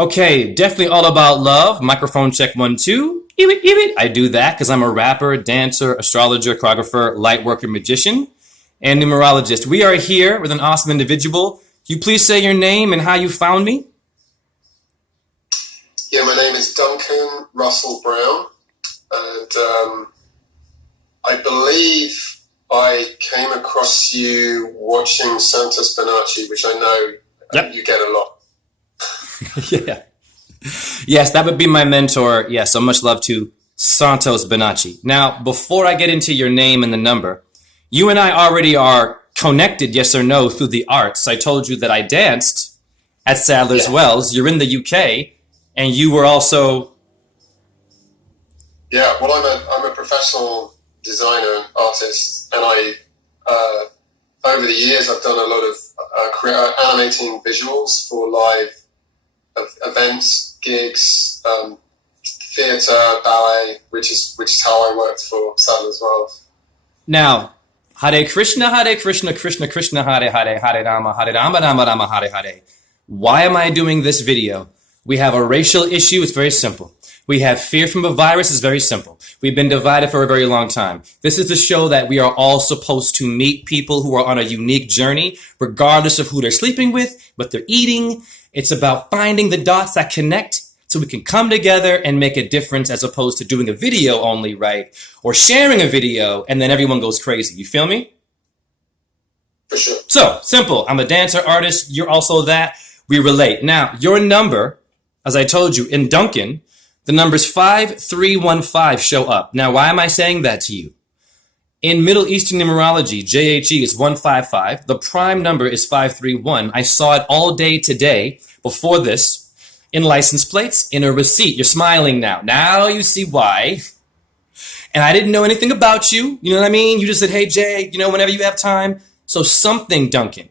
Okay, definitely all about love. Microphone check 1, 2. I do that because I'm a rapper, dancer, astrologer, choreographer, light worker, magician, and numerologist. We are here with an awesome individual. Can you please say your name and how you found me? Yeah, my name is Duncan Russell Brown, and I believe I came across you watching Santos Bonacci, which I know you get a lot. Yeah. Yes, that would be my mentor. Yes, so much love to Santos Bonacci. Now, before I get into your name and the number, you and I already are connected, yes or no, through the arts. I told you that I danced at Sadler's Wells. You're in the UK, and you were also... Yeah, well, I'm a professional designer and artist, and I over the years I've done a lot of animating visuals for live events, gigs, theatre, ballet, which is how I worked for Sadler's Wells. Now, Hare Krishna, Krishna Krishna, Hare Hare, Hare Rama, Rama Rama, Hare Hare. Why am I doing this video? We have a racial issue. It's very simple. We have fear from a virus. It's very simple. We've been divided for a very long time. This is to show that we are all supposed to meet people who are on a unique journey, regardless of who they're sleeping with, what they're eating. It's about finding the dots that connect so we can come together and make a difference, as opposed to doing a video only, right? Or sharing a video and then everyone goes crazy. You feel me? For sure. So, simple. I'm a dancer, artist. You're also that. We relate. Now, your number, as I told you, in Duncan, the numbers 5315 show up. Now, why am I saying that to you? In Middle Eastern numerology, JHE is 155. The prime number is 531. I saw it all day today, before this, in license plates, in a receipt. You're smiling now. Now you see why. And I didn't know anything about you. You know what I mean? You just said, hey, Jay, whenever you have time. So something, Duncan,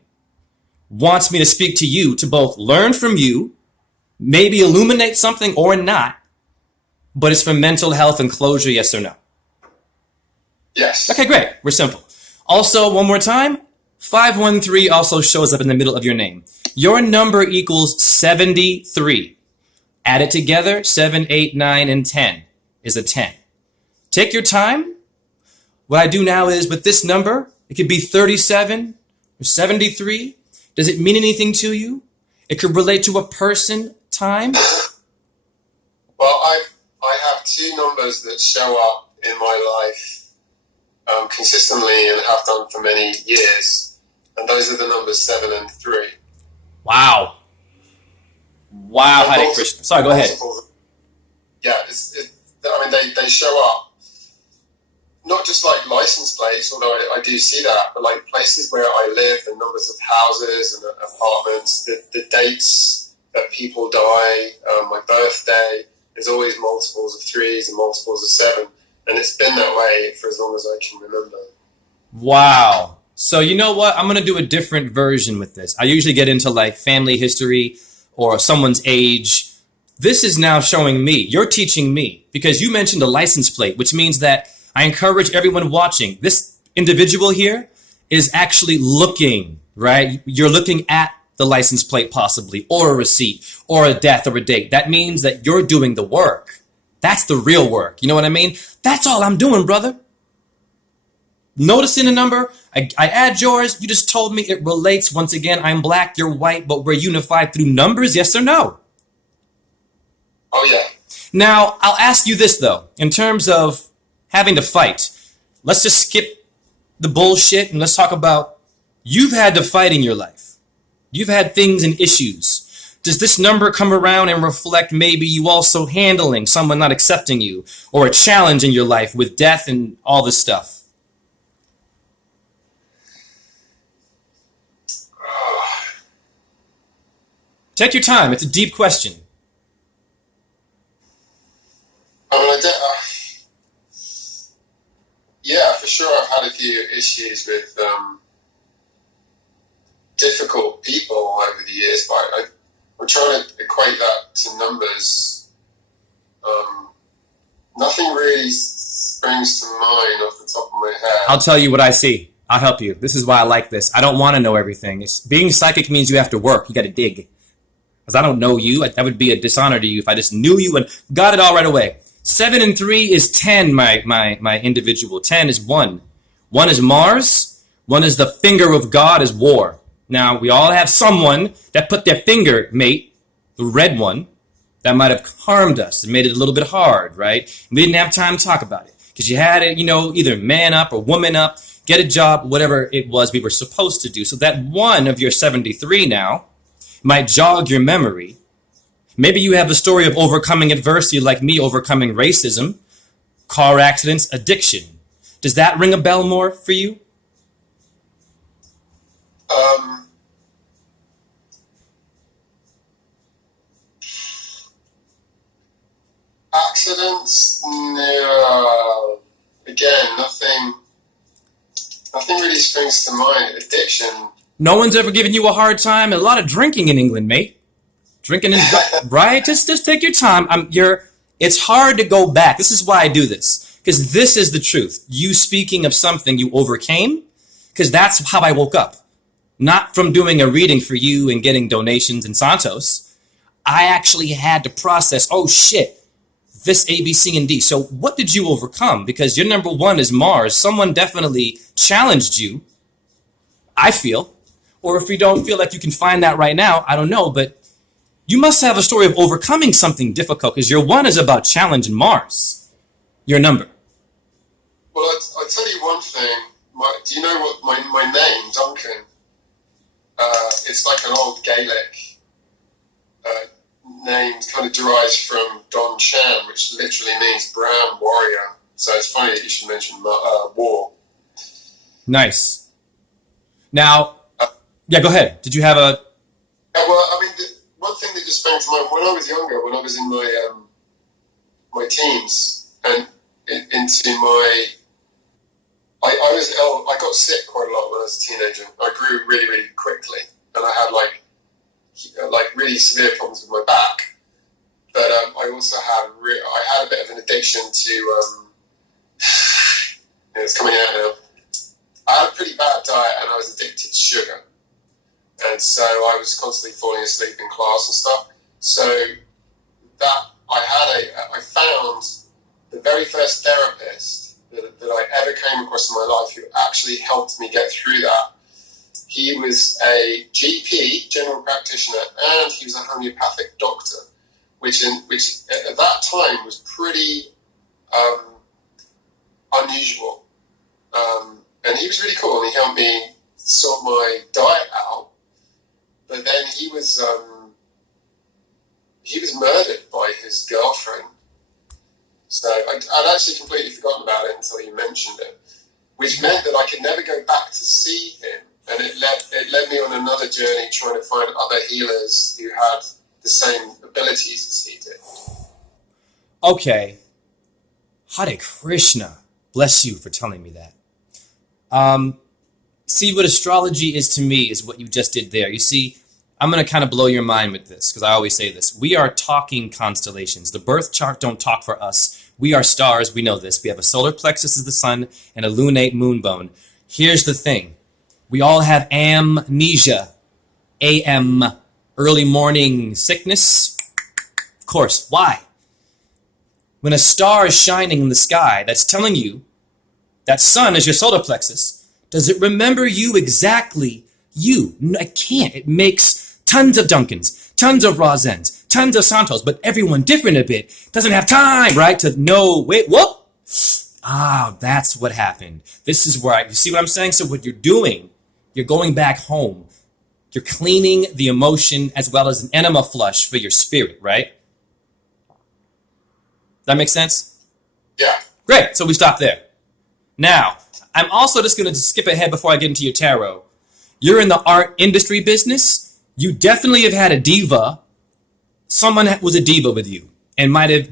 wants me to speak to you to both learn from you, maybe illuminate something or not, but it's for mental health and closure, yes or no? Yes. Okay, great. We're simple. Also, one more time, 513 also shows up in the middle of your name. Your number equals 73. Add it together, 7, 8, 9, and 10 is a 10. Take your time. What I do now is, with this number, it could be 37 or 73. Does it mean anything to you? It could relate to a person, time. Well, I have two numbers that show up in my life consistently and have done for many years, and those are the numbers 7 and 3. Wow. Wow, Hare Krishna. Sorry, go ahead. Yeah, they show up, not just like license plates, although I do see that, but like places where I live, the numbers of houses and apartments, the dates that people die, my birthday, there's always multiples of 3s and multiples of 7. And it's been that way for as long as I can remember. Wow. So you know what? I'm going to do a different version with this. I usually get into like family history or someone's age. This is now showing me. You're teaching me, because you mentioned a license plate, which means that I encourage everyone watching. This individual here is actually looking, right? You're looking at the license plate possibly, or a receipt, or a death, or a date. That means that you're doing the work. That's the real work. You know what I mean? That's all I'm doing, brother. Noticing the number, I add yours. You just told me it relates. Once again, I'm black, you're white, but we're unified through numbers, yes or no? Oh, yeah. Now, I'll ask you this, though. In terms of having to fight, let's just skip the bullshit and let's talk about, you've had to fight in your life. You've had things and issues. Does this number come around and reflect maybe you also handling someone not accepting you, or a challenge in your life with death and all this stuff? Take your time. It's a deep question. Yeah, for sure. I've had a few issues with difficult people over the years, but I'm trying to equate that to numbers. Nothing really springs to mind off the top of my head. I'll tell you what I see. I'll help you. This is why I like this. I don't want to know everything. Being psychic means you have to work. You got to dig. because I don't know you. That would be a dishonor to you if I just knew you and got it all right away. 7 and 3 is 10, my individual. 10 is 1. 1 is Mars. 1 is the finger of God is war. Now, we all have someone that put their finger, mate, the red one, that might have harmed us and made it a little bit hard, right? We didn't have time to talk about it because you had to, either man up or woman up, get a job, whatever it was we were supposed to do. So that 1 of your 73 now might jog your memory. Maybe you have a story of overcoming adversity like me overcoming racism, car accidents, addiction. Does that ring a bell more for you? Accidents? No. Again, nothing really springs to mind. Addiction. No one's ever given you a hard time. A lot of drinking in England, mate. Drinking in right? Just take your time. It's hard to go back. This is why I do this. Because this is the truth. You speaking of something you overcame, because that's how I woke up. Not from doing a reading for you and getting donations in Santos. I actually had to process, oh shit, this A, B, C, and D. So what did you overcome? Because your number 1 is Mars. Someone definitely challenged you, I feel. Or if you don't feel like you can find that right now, I don't know. But you must have a story of overcoming something difficult because your 1 is about challenge in Mars. Your number. Well, I'll tell you one thing. Do you know what my name, Duncan? It's like an old Gaelic name, kind of derives from Don Chan, which literally means brown warrior. So it's funny that you should mention war. Nice. Now, yeah, go ahead. Did you have a... Yeah, well, I mean, one thing that just sprang to mind, when I was younger, when I was in my teens and into my... I got sick quite a lot when I was a teenager. I grew really, really quickly, and I had like really severe problems with my back. But I also had I had a bit of an addiction to it's coming out now. I had a pretty bad diet, and I was addicted to sugar, and so I was constantly falling asleep in class and stuff. So that I found the very first therapist that I ever came across in my life who actually helped me get through that. He was a GP, general practitioner, and he was a homeopathic doctor, which at that time was pretty unusual. And he was really cool, and he helped me sort my diet out. But then he was murdered by his girlfriend. So I'd actually completely forgotten about it until you mentioned it, which meant that I could never go back to see him. And it led me on another journey trying to find other healers who had the same abilities as he did. Okay. Hare Krishna. Bless you for telling me that. See, what astrology is to me is what you just did there. You see, I'm going to kind of blow your mind with this because I always say this. We are talking constellations. The birth chart don't talk for us. We are stars. We know this. We have a solar plexus as the sun and a lunate moon bone. Here's the thing. We all have amnesia. AM, early morning sickness. Of course. Why? When a star is shining in the sky, that's telling you that sun is your solar plexus. Does it remember you exactly? You. No, it can't. It makes tons of Duncans, tons of Rosens, tons of Santos, but everyone different a bit. Doesn't have time, right, to know, wait, whoop. Ah, that's what happened. This is where you see what I'm saying? So what you're doing, you're going back home. You're cleaning the emotion as well as an enema flush for your spirit, right? That makes sense? Yeah. Great. So we stop there. Now, I'm also just going to skip ahead before I get into your tarot. You're in the art industry business. You definitely have had a diva. Someone was a diva with you and might have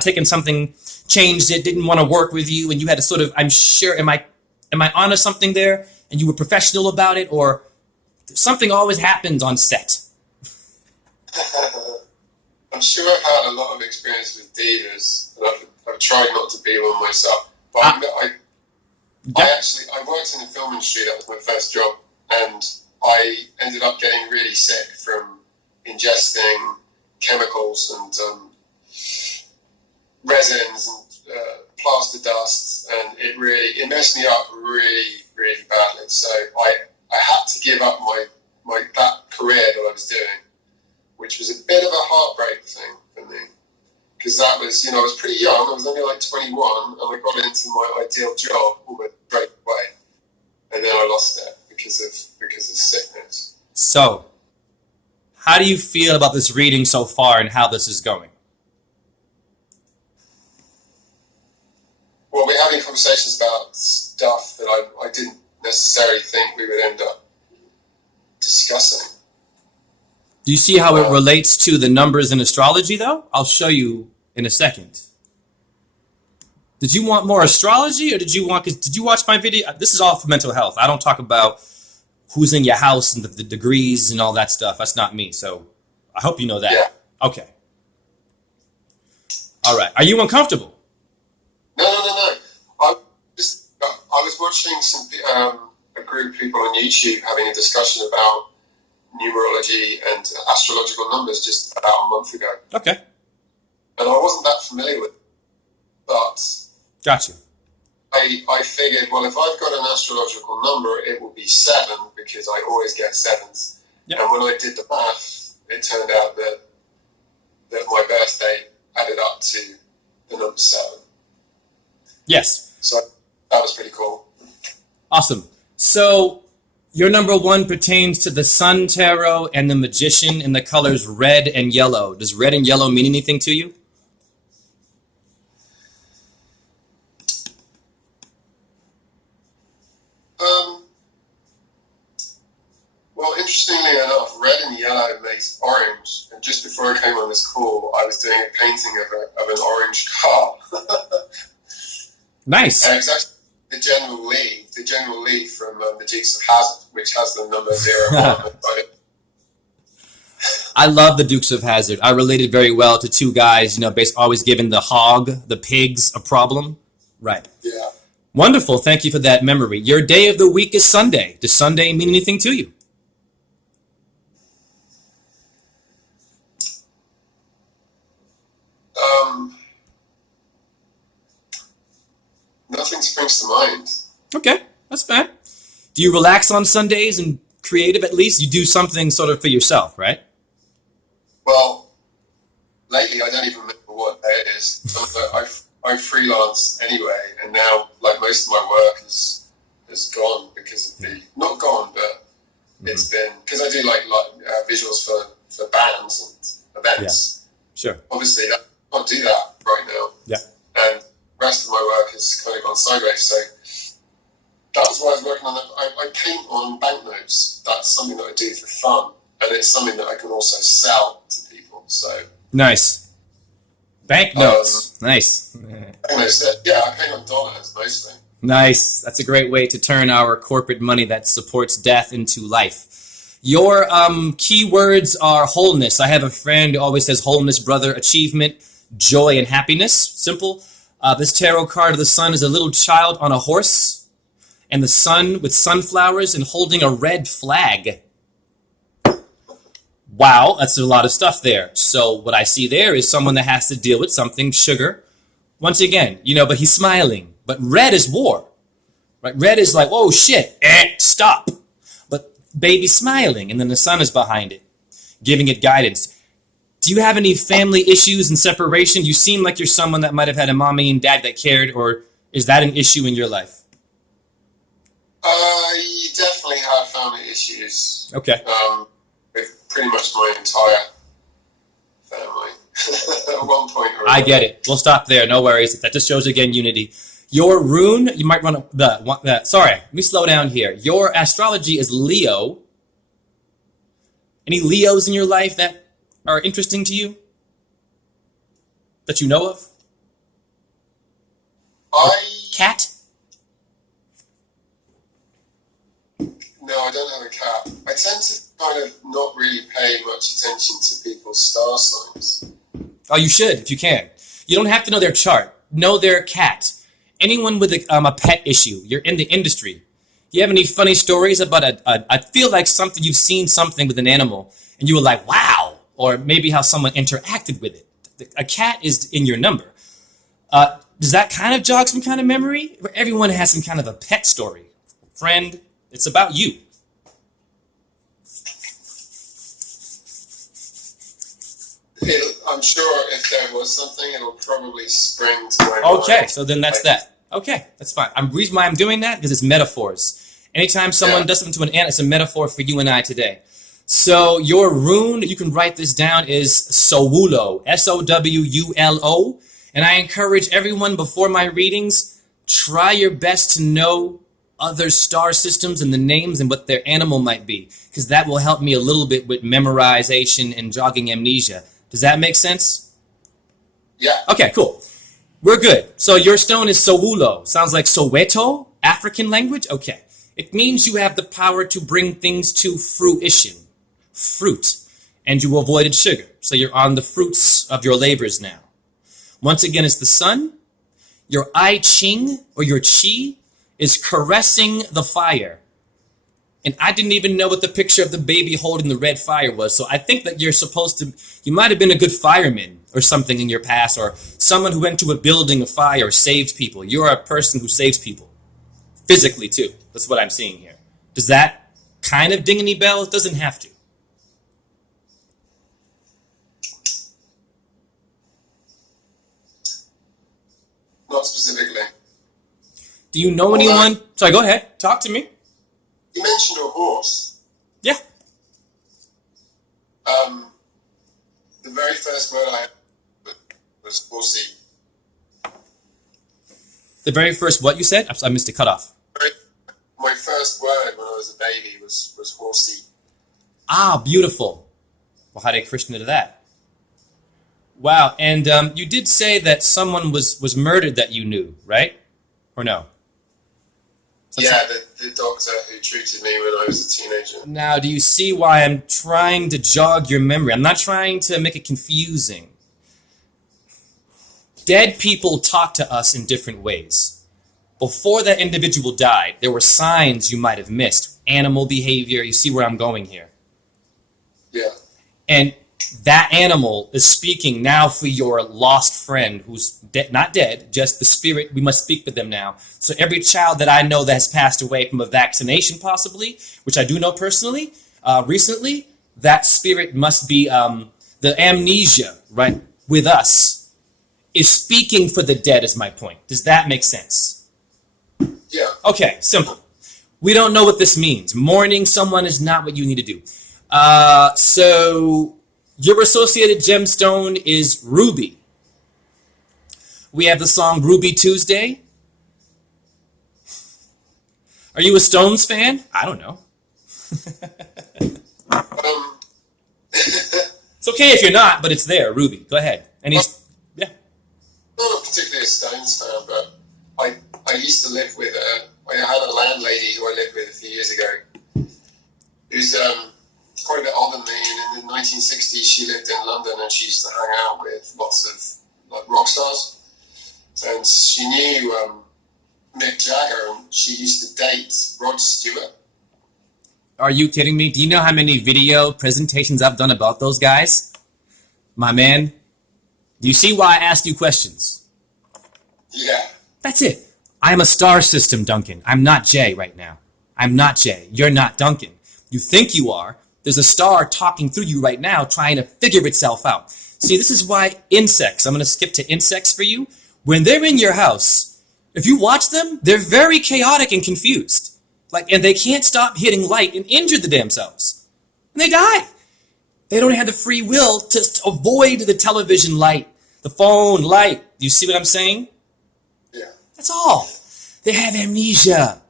taken something, changed it, didn't want to work with you, and you had to sort of, I'm sure, am I onto something there? And you were professional about it, or something always happens on set? I'm sure I've had a lot of experience with divas, and I've tried not to be one myself. But I worked in the film industry. That was my first job, and I ended up getting really sick from ingesting chemicals and resins and plaster dust, and it messed me up really, really badly. So I had to give up that career that I was doing, which was a bit of a heartbreak thing for me, because that was, I was pretty young. I was only like 21, and I got into my ideal job almost straight away, and then I lost it because of sickness. So, how do you feel about this reading so far and how this is going? Well, we're having conversations about stuff that I didn't necessarily think we would end up discussing. Do you see how it relates to the numbers in astrology, though? I'll show you in a second. Did you want more astrology, or did you watch my video? This is all for mental health. I don't talk about who's in your house and the degrees and all that stuff. That's not me. So I hope you know that. Yeah. Okay. All right. Are you uncomfortable? No. I was watching a group of people on YouTube having a discussion about numerology and astrological numbers just about a month ago. Okay. And I wasn't that familiar with it, but Gotcha. I figured, well, if I've got an astrological number, it will be 7 because I always get 7s. Yep. And when I did the math, it turned out that my birthday added up to the number 7. Yes. So that was pretty cool. Awesome. So your number 1 pertains to the Sun Tarot and the Magician in the colors red and yellow. Does red and yellow mean anything to you? Well, interestingly enough, red and yellow makes orange. And just before I came on this call, I was doing a painting of an orange car. Nice. And it's actually the General Lee from the Dukes of Hazzard, which has the number 01. I love the Dukes of Hazzard. I related very well to 2 guys, always giving the hog, the pigs, a problem. Right. Yeah. Wonderful. Thank you for that memory. Your day of the week is Sunday. Does Sunday mean anything to you? Nothing springs to mind. Okay, that's fine. Do you relax on Sundays and creative at least? You do something sort of for yourself, right? Well, lately I don't even remember what day it is. I freelance anyway, and now like most of my work is gone because of not gone, but it's been because I do like visuals for bands and events. Yeah. Sure. Obviously, I can't do that right now. Yeah. And the rest of my work has kind of gone sideways. So that was what I was working on. I paint on banknotes. That's something that I do for fun, and it's something that I can also sell to people. So nice. Banknotes. Nice. Banknotes. Yeah, I paint on dollars mostly. Nice. That's a great way to turn our corporate money that supports death into life. Your keywords are wholeness. I have a friend who always says wholeness, brother, achievement, joy, and happiness. Simple. This tarot card of the sun is a little child on a horse, and the sun with sunflowers and holding a red flag. Wow, that's a lot of stuff there. So what I see there is someone that has to deal with something, sugar. Once again, but he's smiling. But red is war, right? Red is like, whoa, shit, stop. But baby's smiling, and then the sun is behind it, giving it guidance. Do you have any family issues and separation? You seem like you're someone that might have had a mommy and dad that cared, or is that an issue in your life? I definitely have family issues. Okay. With pretty much my entire family at one point or another. I get it. We'll stop there. No worries. That just shows, again, unity. Your rune, you might run sorry, let me slow down here. Your astrology is Leo. Any Leos in your life that are interesting to you? That you know of? Cat? No, I don't have a cat. I tend to kind of not really pay much attention to people's star signs. Oh, you should, if you can. You don't have to know their chart. Know their cat. Anyone with a pet issue, you're in the industry. Do you have any funny stories about I feel like you've seen something with an animal, and you were like, wow, or maybe how someone interacted with it. A cat is in your number. Does that kind of jog some kind of memory? Where everyone has some kind of a pet story. Friend, it's about you. I'm sure if there was something, it'll probably spring to my mind. Okay, so then that's that. Okay, that's fine. The reason why I'm doing that because it's metaphors. Anytime someone does something to an ant, it's a metaphor for you and I today. So your rune, you can write this down, is Sowulo, S-O-W-U-L-O. And I encourage everyone before my readings, try your best to know other star systems and the names and what their animal might be, because that will help me a little bit with memorization and jogging amnesia. Does that make sense? Yeah. Okay, cool. We're good. So your stone is Sowulo. Sounds like Soweto, African language? Okay. It means you have the power to bring things to fruition, fruit, and you avoided sugar. So you're on the fruits of your labors now. Once again, it's the sun. Your I Ching, or your Chi, is caressing the fire. And I didn't even know what the picture of the baby holding the red fire was. So I think that you might have been a good fireman or something in your past, or someone who went to a building of fire, saved people. You're a person who saves people. Physically, too. That's what I'm seeing here. Does that kind of ding any bells? It doesn't have to. Not specifically. Do you know anyone? Sorry, go ahead. Talk to me. You mentioned a horse. Yeah. The very first word I had was horsey. The very first what you said? I missed it, cut off. My first word when I was a baby was horsey. Ah, beautiful. Well, Hare Krishna to that. Wow, and you did say that someone was murdered that you knew, right? Or no? Yeah, the doctor who treated me when I was a teenager. Now, do you see why I'm trying to jog your memory? I'm not trying to make it confusing. Dead people talk to us in different ways. Before that individual died, there were signs you might have missed. Animal behavior, you see where I'm going here. Yeah. And that animal is speaking now for your lost friend who's not dead, just the spirit. We must speak for them now. So every child that I know that has passed away from a vaccination possibly, which I do know personally, recently, that spirit must be the amnesia, right, with us, is speaking for the dead is my point. Does that make sense? Yeah. Okay, simple. We don't know what this means. Mourning someone is not what you need to do. So your associated gemstone is ruby. We have the song Ruby Tuesday. Are you a Stones fan? I don't know. It's okay if you're not, but it's there, Ruby. Go ahead. And he's, yeah. Not particularly a Stones fan, but I used to live with I had a landlady who I lived with a few years ago, who's quite a bit older than me, and in the 1960s she lived in London and she used to hang out with lots of like rock stars, and she knew Mick Jagger, and she used to date Rod Stewart. Are you kidding me? Do you know how many video presentations I've done about those guys? My man, do you see why I asked you questions? Yeah. That's it. I am a star system, Duncan. I'm not Jay right now. I'm not Jay. You're not Duncan. You think you are. There's a star talking through you right now trying to figure itself out. See, this is why insects, I'm going to skip to insects for you. When they're in your house, if you watch them, they're very chaotic and confused. And they can't stop hitting light and injure the damn selves. And they die. They don't have the free will to avoid the television light, the phone light. You see what I'm saying? Yeah. That's all. They have amnesia.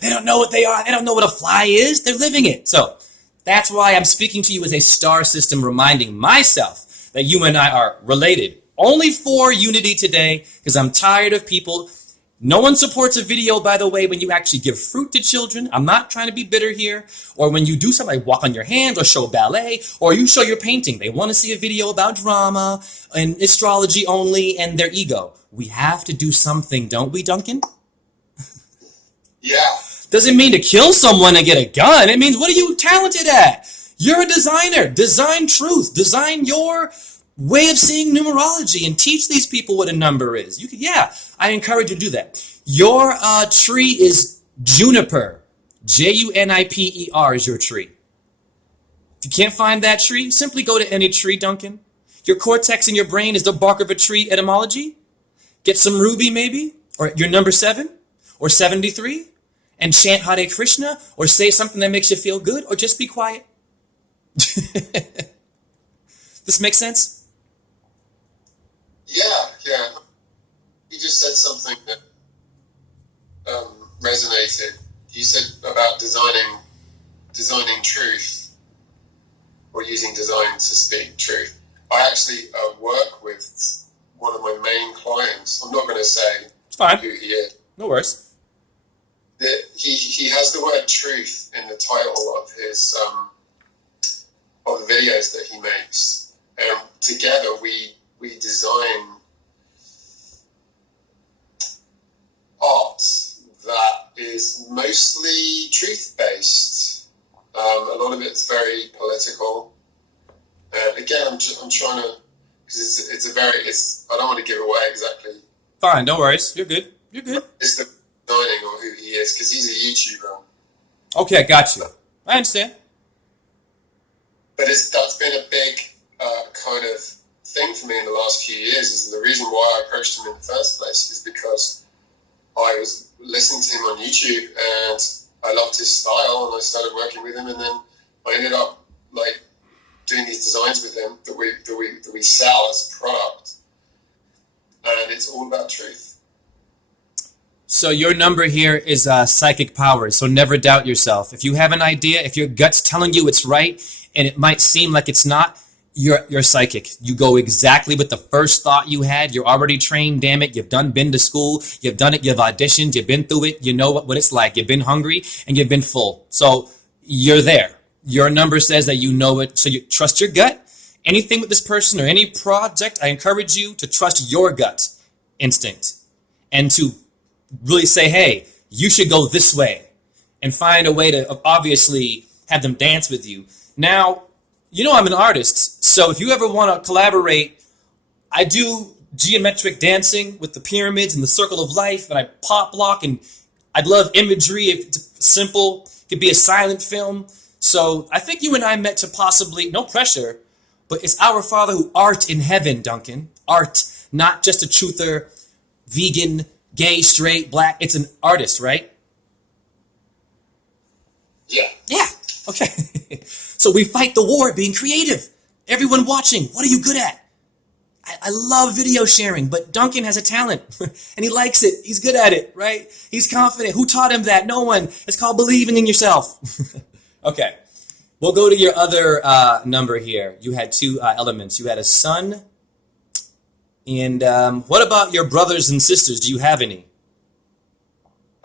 They don't know what they are. They don't know what a fly is. They're living it. So that's why I'm speaking to you as a star system, reminding myself that you and I are related. Only for unity today, because I'm tired of people. No one supports a video, by the way, when you actually give fruit to children. I'm not trying to be bitter here. Or when you do something like walk on your hands or show ballet or you show your painting. They want to see a video about drama and astrology only and their ego. We have to do something, don't we, Duncan? Yeah. Doesn't mean to kill someone and get a gun. It means, what are you talented at? You're a designer. Design truth. Design your way of seeing numerology and teach these people what a number is. You can, yeah, I encourage you to do that. Your tree is juniper. Juniper is your tree. If you can't find that tree, simply go to any tree, Duncan. Your cortex in your brain is the bark of a tree etymology. Get some ruby maybe, or your number 7, or 73, and chant Hare Krishna, or say something that makes you feel good, or just be quiet. This makes sense? Yeah. You just said something that resonated. You said about designing truth, or using design to speak truth. I actually work with one of my main clients. I'm not going to say It's fine. who he is. No worries. He has the word truth in the title of his of the videos that he makes, and together we design art that is mostly truth based. A lot of it's very political. Again, I'm trying to, because I don't want to give away exactly. Fine, no worries. You're good. You're good. It's the designing or who he is, because he's a YouTuber. Okay, I got you. I understand. But that's been a big kind of thing for me in the last few years. Is the reason why I approached him in the first place is because I was listening to him on YouTube and I loved his style, and I started working with him, and then I ended up like doing these designs with him that we sell as a product, and it's all about truth. So your number here is psychic powers. So never doubt yourself. If you have an idea, if your gut's telling you it's right, and it might seem like it's not, you're psychic. You go exactly with the first thought you had. You're already trained, damn it. You've been to school. You've done it. You've auditioned. You've been through it. You know what it's like. You've been hungry and you've been full. So you're there. Your number says that you know it. So you trust your gut. Anything with this person or any project, I encourage you to trust your gut instinct and to really say, hey, you should go this way, and find a way to obviously have them dance with you. Now, you know I'm an artist, so if you ever want to collaborate, I do geometric dancing with the pyramids and the circle of life, and I pop block, and I'd love imagery. If it's simple, it could be a silent film. So I think you and I meant to possibly, no pressure, but it's our Father who art in heaven, Duncan. Art, not just a truther, vegan, gay, straight, black. It's an artist, right? Yeah. Yeah. Okay. So we fight the war being creative. Everyone watching, what are you good at? I love video sharing, but Duncan has a talent and he likes it. He's good at it, right? He's confident. Who taught him that? No one. It's called believing in yourself. Okay. We'll go to your other number here. You had 2 elements. You had a sun. And what about your brothers and sisters? Do you have any?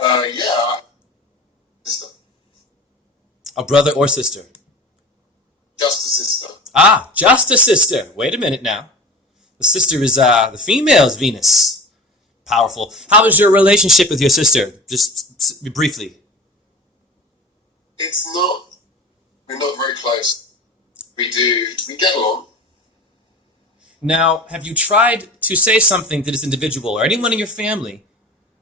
Yeah. A brother or sister? Just a sister. Ah, just a sister. Wait a minute now. The sister is the female's Venus. Powerful. How is your relationship with your sister? Just briefly. We're not very close. We get along. Now, have you tried to say something to this individual or anyone in your family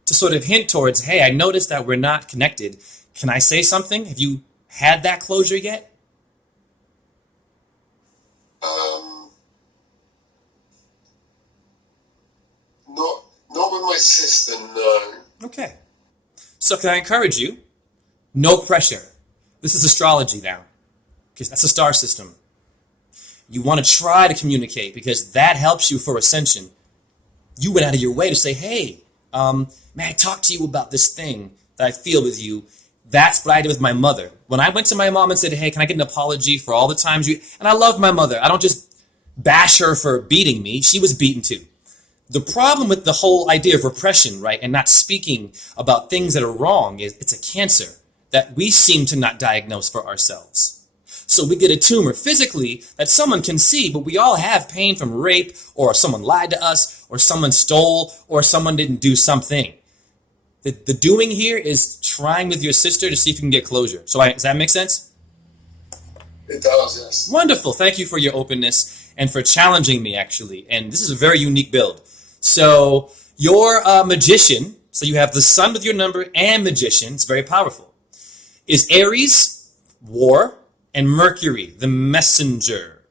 to sort of hint towards, hey, I noticed that we're not connected. Can I say something? Have you had that closure yet? Not with my sister, no. Okay. So can I encourage you? No pressure. This is astrology now, because that's a star system. You want to try to communicate because that helps you for ascension. You went out of your way to say, hey, may I talk to you about this thing that I feel with you? That's what I did with my mother. When I went to my mom and said, hey, can I get an apology for all the times you... And I love my mother. I don't just bash her for beating me. She was beaten too. The problem with the whole idea of repression, right, and not speaking about things that are wrong is it's a cancer that we seem to not diagnose for ourselves. So we get a tumor physically that someone can see, but we all have pain from rape, or someone lied to us, or someone stole, or someone didn't do something. The doing here is trying with your sister to see if you can get closure. So does that make sense? It does, yes. Wonderful. Thank you for your openness and for challenging me, actually. And this is a very unique build. So you're a magician. So you have the sun with your number and magician. It's very powerful. Is Aries, war, and Mercury, the messenger.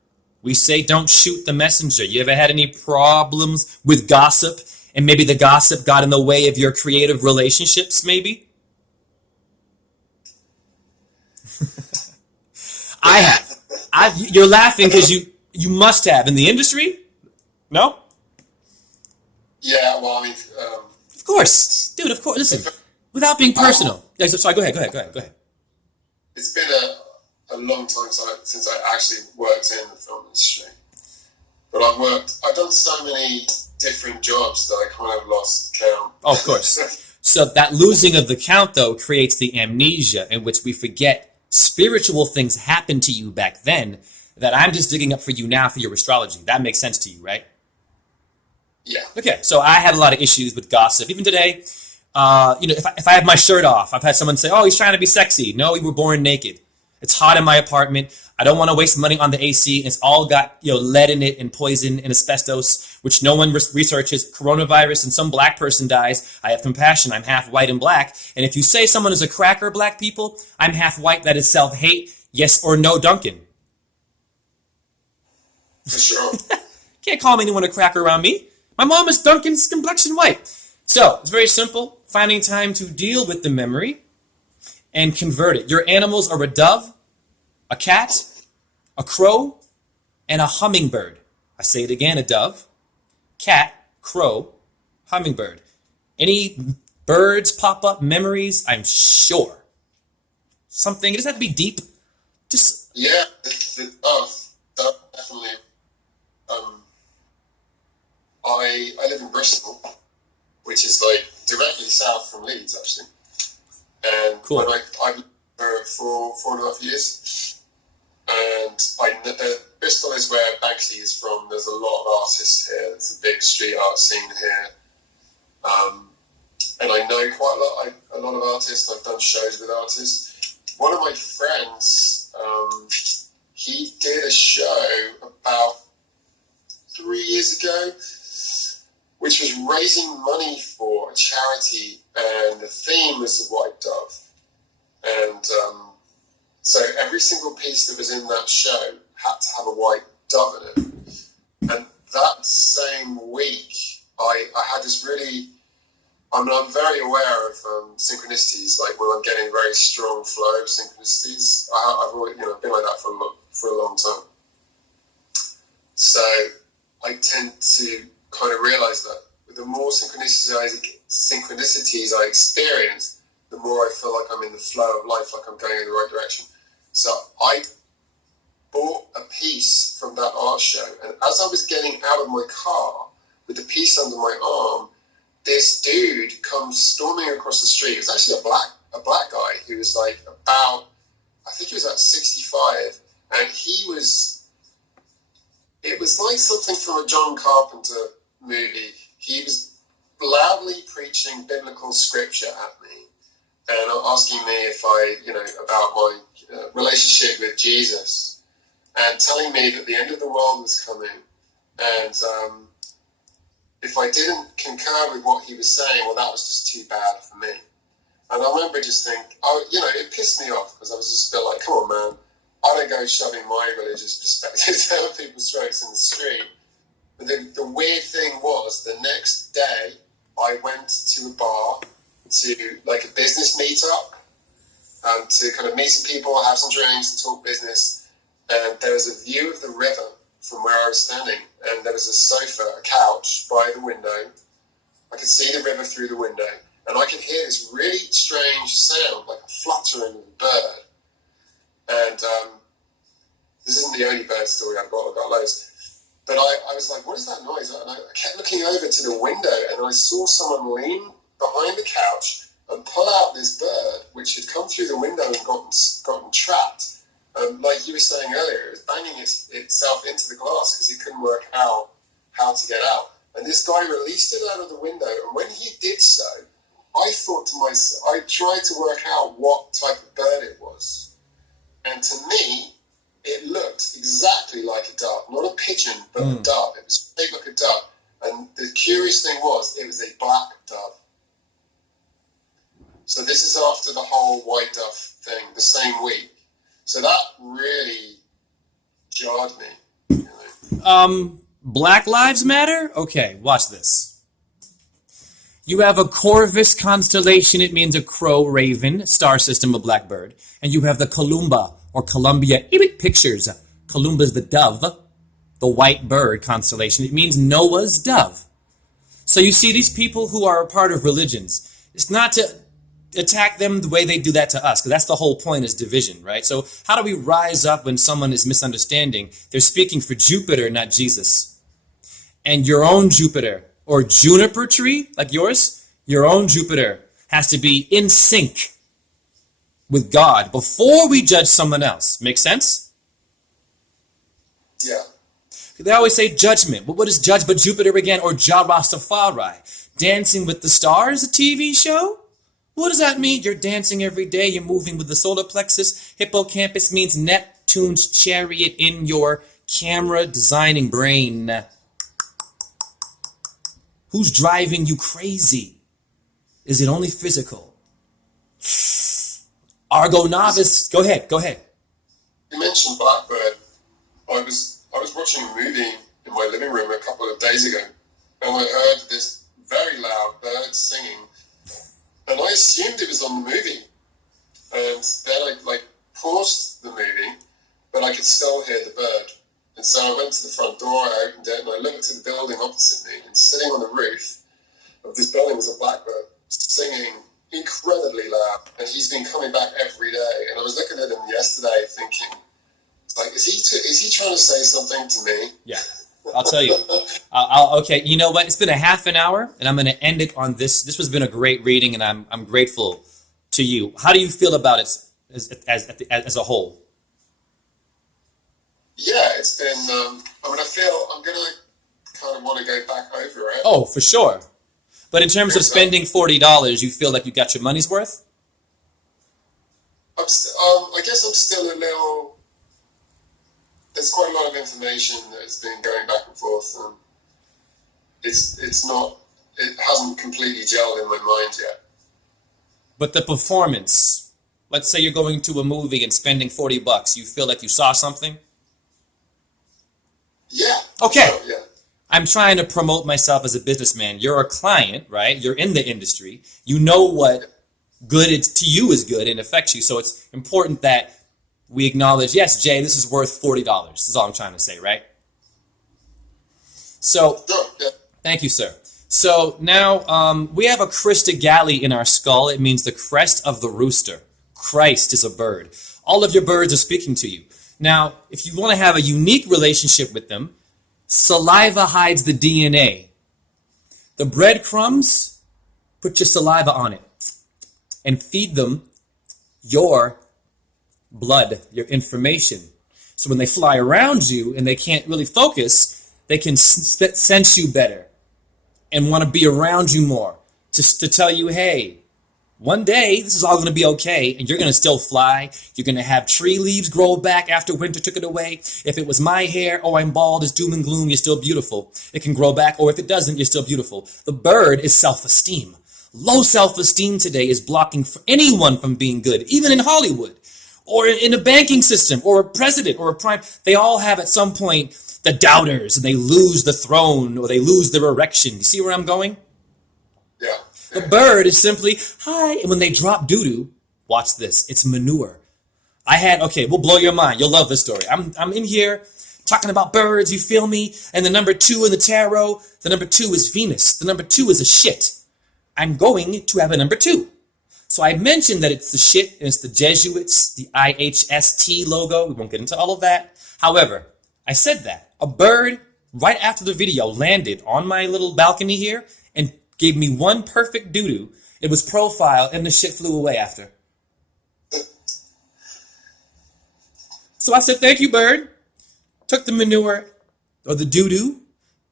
We say don't shoot the messenger. You ever had any problems with gossip? And maybe the gossip got in the way of your creative relationships, maybe? I have. You're laughing because you must have. In the industry? No? Yeah, well, I mean... Of course. Dude, of course. Listen, without being personal. Sorry, go ahead. It's been a long time since I actually worked in the film industry. But I've done so many different jobs that I kind of lost count. Oh, of course. So that losing of the count, though, creates the amnesia in which we forget spiritual things happened to you back then that I'm just digging up for you now for your astrology. That makes sense to you, right? Yeah. Okay, so I had a lot of issues with gossip. Even today, if I have my shirt off, I've had someone say, oh, he's trying to be sexy. No, we were born naked. It's hot in my apartment. I don't want to waste money on the AC. It's all got lead in it and poison and asbestos, which no one researches. Coronavirus and some black person dies. I have compassion. I'm half white and black. And if you say someone is a cracker, black people, I'm half white. That is self-hate. Yes or no, Duncan? For sure. Can't call anyone a cracker around me. My mom is Duncan's complexion white. So it's very simple. Finding time to deal with the memory and convert it. Your animals are a dove, a cat, a crow, and a hummingbird. I say it again, a dove, cat, crow, hummingbird. Any birds pop up, memories, I'm sure. Something, it doesn't have to be deep. Just... Yeah, the dove, definitely. I live in Bristol, which is like directly south from Leeds, actually. And cool. I've lived there for 4.5 years. And Bristol is where Banksy is from. There's a lot of artists here. It's a big street art scene here. And I know quite a lot of artists. I've done shows with artists. One of my friends, he did a show about 3 years ago, which was raising money for a charity, and the theme was the white dove. And so every single piece that was in that show had to have a white dove in it. And that same week, I had this really... I'm very aware of synchronicities, like when I'm getting very strong flow of synchronicities. I've always, been like that for a long time. So I tend to kind of realize that the more synchronicities I experience, the more I feel like I'm in the flow of life, like I'm going in the right direction. So I bought a piece from that art show, and as I was getting out of my car with the piece under my arm, this dude comes storming across the street. It was actually a black guy who was like about, I think he was about 65, and it was like something from a John Carpenter movie. He was loudly preaching biblical scripture at me and asking me if about my relationship with Jesus, and telling me that the end of the world was coming, and if I didn't concur with what he was saying, well, that was just too bad for me. And I remember just thinking, it pissed me off, because I was just a bit like, come on, man, I don't go shoving my religious perspectives down people's throats in the street. But the weird thing was, the next day, I went to a bar to like a business meetup, to kind of meet some people, have some drinks, and talk business. And there was a view of the river from where I was standing, and there was a sofa, a couch by the window. I could see the river through the window, and I could hear this really strange sound, like a fluttering of a bird. And this isn't the only bird story I've got loads. But I was like, what is that noise? And I kept looking over to the window, and I saw someone lean behind the couch and pull out this bird, which had come through the window and gotten trapped. Like you were saying earlier, it was banging itself into the glass because he couldn't work out how to get out. And this guy released it out of the window, and when he did so, I thought to myself, I tried to work out what type of bird it was. And to me, it looked exactly like a dove, not a pigeon, but a dove. It was shaped like a dove. And the curious thing was, it was a black dove. So this is after the whole white dove thing, the same week. So that really jarred me. You know? Black Lives Matter? Okay, watch this. You have a Corvus constellation, it means a crow, raven, star system, a blackbird. And you have the Columba, or Columbia pictures. Columba's the dove, the white bird constellation. It means Noah's dove. So you see these people who are a part of religions. It's not to attack them the way they do that to us, because that's the whole point, is division, right? So how do we rise up when someone is misunderstanding? They're speaking for Jupiter, not Jesus. And your own Jupiter, or juniper tree, like yours, your own Jupiter has to be in sync with God before we judge someone else. Make sense? Yeah. They always say judgment. But what is judge but Jupiter again, or Jah Rastafari? Dancing with the Stars, a TV show? What does that mean? You're dancing every day. You're moving with the solar plexus. Hippocampus means Neptune's chariot in your camera designing brain. Who's driving you crazy? Is it only physical? Argo novice. Go ahead. You mentioned Blackbird. I was watching a movie in my living room a couple of days ago, and I heard this very loud bird singing, and I assumed it was on the movie. And then I paused the movie, but I could still hear the bird. And so I went to the front door, I opened it, and I looked at the building opposite me, and sitting on the roof of this building was a blackbird singing incredibly loud. And he's been coming back every day. And I was looking at him yesterday thinking, is he trying to say something to me? Yeah, I'll tell you. Okay, you know what? It's been a half an hour, and I'm going to end it on this. This has been a great reading, and I'm grateful to you. How do you feel about it as a whole? Yeah, it's been, I feel I'm going to kind of want to go back over it. Oh, for sure. But in terms of spending $40, you feel like you got your money's worth? I guess I'm still a little, there's quite a lot of information that's been going back and forth, and it hasn't completely gelled in my mind yet. But the performance, let's say you're going to a movie and spending $40, you feel like you saw something? Yeah. Okay. Sure, yeah. I'm trying to promote myself as a businessman. You're a client, right? You're in the industry. You know what good to you is good and affects you. So it's important that we acknowledge, yes, Jay, this is worth $40. That's all I'm trying to say, right? So, Sure, yeah. Thank you, sir. So now we have a Christa Galley in our skull. It means the crest of the rooster. Christ is a bird. All of your birds are speaking to you. Now, if you want to have a unique relationship with them, saliva hides the DNA. The breadcrumbs, put your saliva on it and feed them your blood, your information. So when they fly around you and they can't really focus, they can sense you better and want to be around you more to tell you, hey, one day, this is all going to be okay, and you're going to still fly. You're going to have tree leaves grow back after winter took it away. If it was my hair, oh, I'm bald, it's doom and gloom, you're still beautiful. It can grow back, or if it doesn't, you're still beautiful. The bird is self-esteem. Low self-esteem today is blocking anyone from being good, even in Hollywood, or in a banking system, or a president, or a prime. They all have at some point the doubters, and they lose the throne, or they lose their erection. You see where I'm going? Yeah. The bird is simply, hi. And when they drop doo-doo, watch this. It's manure. Okay, we'll blow your mind. You'll love this story. I'm in here talking about birds, you feel me? And the number 2 in the tarot, the number 2 is Venus. The number 2 is a shit. I'm going to have a number 2. So I mentioned that it's the shit, and it's the Jesuits, the IHST logo. We won't get into all of that. However, I said that. A bird, right after the video, landed on my little balcony here and gave me one perfect doo-doo. It was profile, and the shit flew away after. So I said, thank you, bird. Took the manure, or the doo-doo,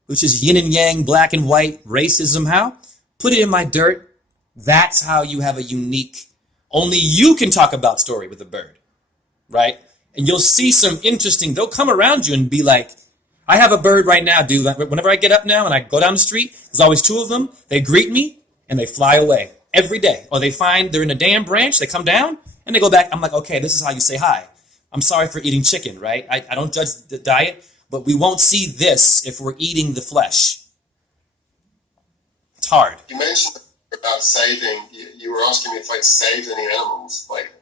which is yin and yang, black and white, racism, how? Put it in my dirt. That's how you have a unique, only you can talk about story with a bird, right? And you'll see some interesting, they'll come around you and be like, I have a bird right now, dude. Whenever I get up now and I go down the street, there's always two of them. They greet me and they fly away every day. Or they find they're in a damn branch, they come down and they go back. I'm like, okay, this is how you say hi. I'm sorry for eating chicken, right? I don't judge the diet, but we won't see this if we're eating the flesh. It's hard. You mentioned about saving. You were asking me if I'd saved any animals, like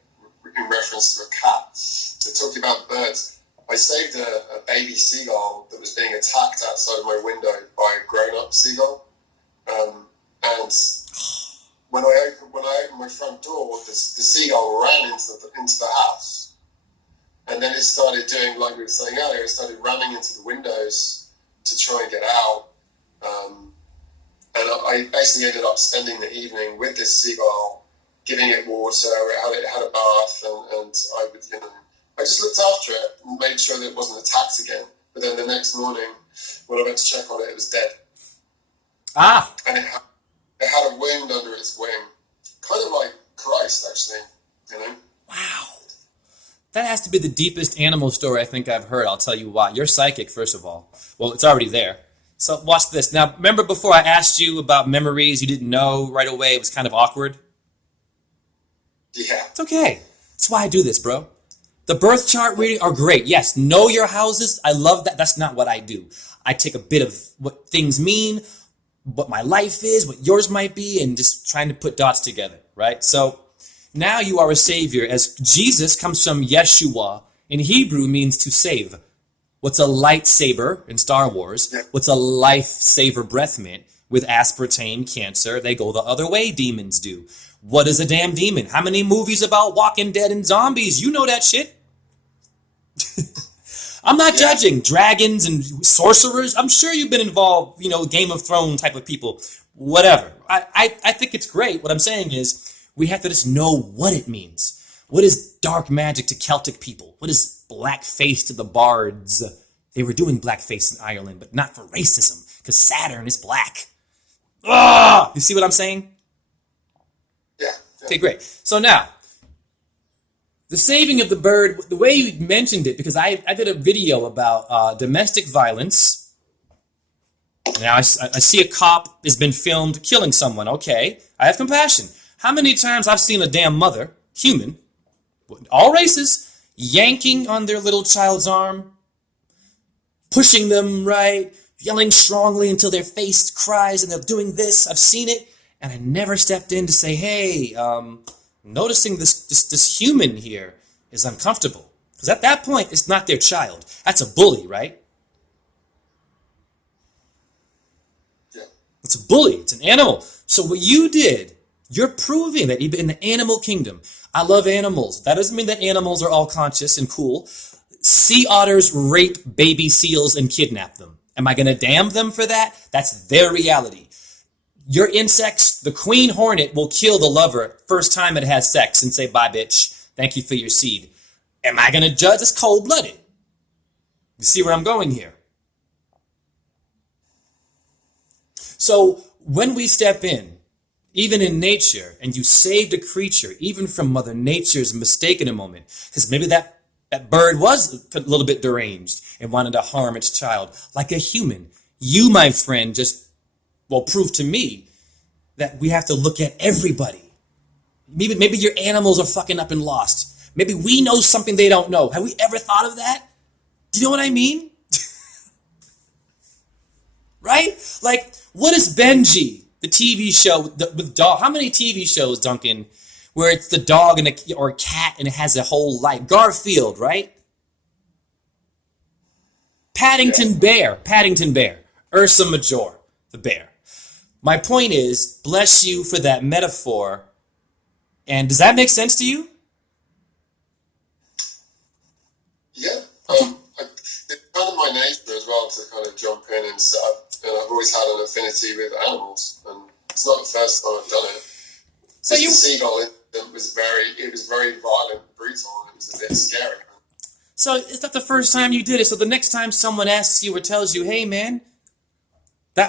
in reference to a cat. So talking about birds, I saved a baby seagull that was being attacked outside of my window by a grown-up seagull. And when I opened my front door, the seagull ran into the house. And then it started doing, like we were saying earlier, it started running into the windows to try and get out. And I basically ended up spending the evening with this seagull, giving it water. It had a bath, and I just looked after it and made sure that it wasn't attacked again. But then the next morning, when I went to check on it, it was dead. Ah. And it had a wound under its wing, kind of like Christ, actually. Wow. That has to be the deepest animal story I think I've heard. I'll tell you why. You're psychic, first of all. Well, it's already there. So watch this. Now, remember before I asked you about memories you didn't know right away? It was kind of awkward. Yeah. It's okay. That's why I do this, bro. The birth chart reading are great. Yes, know your houses. I love that. That's not what I do. I take a bit of what things mean, what my life is, what yours might be, and just trying to put dots together, right? So now you are a savior, as Jesus comes from Yeshua. In Hebrew means to save. What's a lightsaber in Star Wars? Yeah. What's a lifesaver breath mint? With aspartame, cancer, they go the other way, demons do. What is a damn demon? How many movies about Walking Dead and zombies? You know that shit. I'm not judging dragons and sorcerers. I'm sure you've been involved, Game of Thrones type of people, whatever. I think it's great. What I'm saying is we have to just know what it means. What is dark magic to Celtic people? What is blackface to the bards? They were doing blackface in Ireland, but not for racism, because Saturn is black. Ah, you see what I'm saying? Yeah. Okay, great. So now, the saving of the bird, the way you mentioned it, because I did a video about domestic violence. Now, I see a cop has been filmed killing someone. Okay, I have compassion. How many times I've seen a damn mother, human, all races, yanking on their little child's arm, pushing them, right, yelling strongly until their face cries and they're doing this. I've seen it, and I never stepped in to say, hey, noticing this human here is uncomfortable. Because at that point, it's not their child. That's a bully, right? Yeah. It's a bully. It's an animal. So what you did, you're proving that even in the animal kingdom, I love animals. That doesn't mean that animals are all conscious and cool. Sea otters rape baby seals and kidnap them. Am I going to damn them for that? That's their reality. Your insects, the queen hornet will kill the lover first time it has sex and say, bye, bitch. Thank you for your seed. Am I going to judge? It's cold-blooded. You see where I'm going here? So when we step in, even in nature, and you saved a creature, even from Mother Nature's mistake in a moment, because maybe that bird was a little bit deranged and wanted to harm its child, like a human. You, my friend, just prove to me that we have to look at everybody. Maybe your animals are fucking up and lost. Maybe we know something they don't know. Have we ever thought of that? Do you know what I mean? Right? Like, what is Benji, the TV show with dog? How many TV shows, Duncan, where it's the dog or a cat and it has a whole life? Garfield, right? Paddington Bear. Ursa Major, the bear. My point is, bless you for that metaphor. And does that make sense to you? Yeah. It's kind of my nature as well to kind of jump in and set up. And I've always had an affinity with animals, and it's not the first time I've done it. So the seagull incident was very violent, and brutal, and it was a bit scary. So it's not the first time you did it. So the next time someone asks you or tells you, hey man,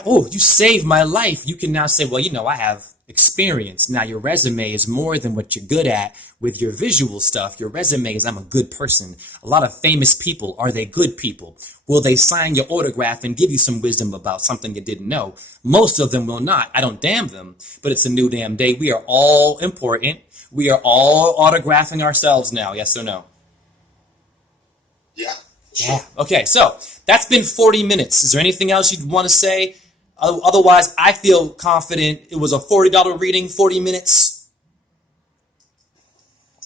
You saved my life. You can now say, well, you know, I have experience. Now your resume is more than what you're good at with your visual stuff. Your resume is I'm a good person. A lot of famous people, are they good people? Will they sign your autograph and give you some wisdom about something you didn't know? Most of them will not. I don't damn them, but it's a new damn day. We are all important. We are all autographing ourselves now. Yes or no? Yeah. Yeah. Okay, so that's been 40 minutes. Is there anything else you'd want to say? Otherwise, I feel confident it was a $40 reading, 40 minutes.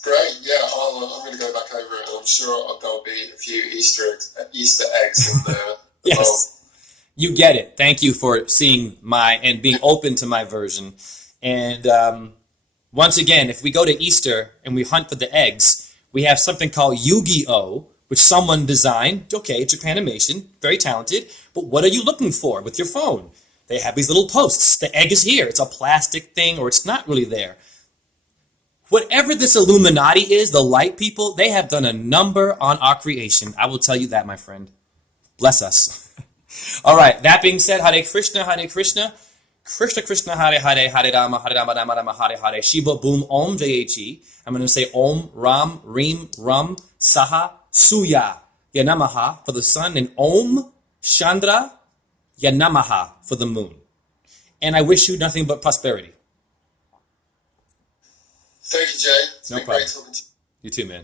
Great. Yeah, I'm going to go back over it, and I'm sure there'll be a few Easter eggs in there. Yes. Well. You get it. Thank you for seeing and being open to my version. And once again, if we go to Easter and we hunt for the eggs, we have something called Yu-Gi-Oh!, which someone designed. Okay, it's Japanimation, very talented. But what are you looking for with your phone? They have these little posts. The egg is here. It's a plastic thing, or it's not really there. Whatever this Illuminati is, the light people, they have done a number on our creation. I will tell you that, my friend. Bless us. All right, that being said, Hare Krishna, Hare Krishna. Krishna Krishna, Hare Hare, Hare Rama, Rama Rama, Hare Hare. Shiva Boom Om Jayechi. I'm going to say Om Ram Reem Ram Saha Suya Yanamaha for the sun, and Om Chandra Yanamaha for the moon. And I wish you nothing but prosperity. Thank you, Jay. It's No been problem. great talking to you. You too, man.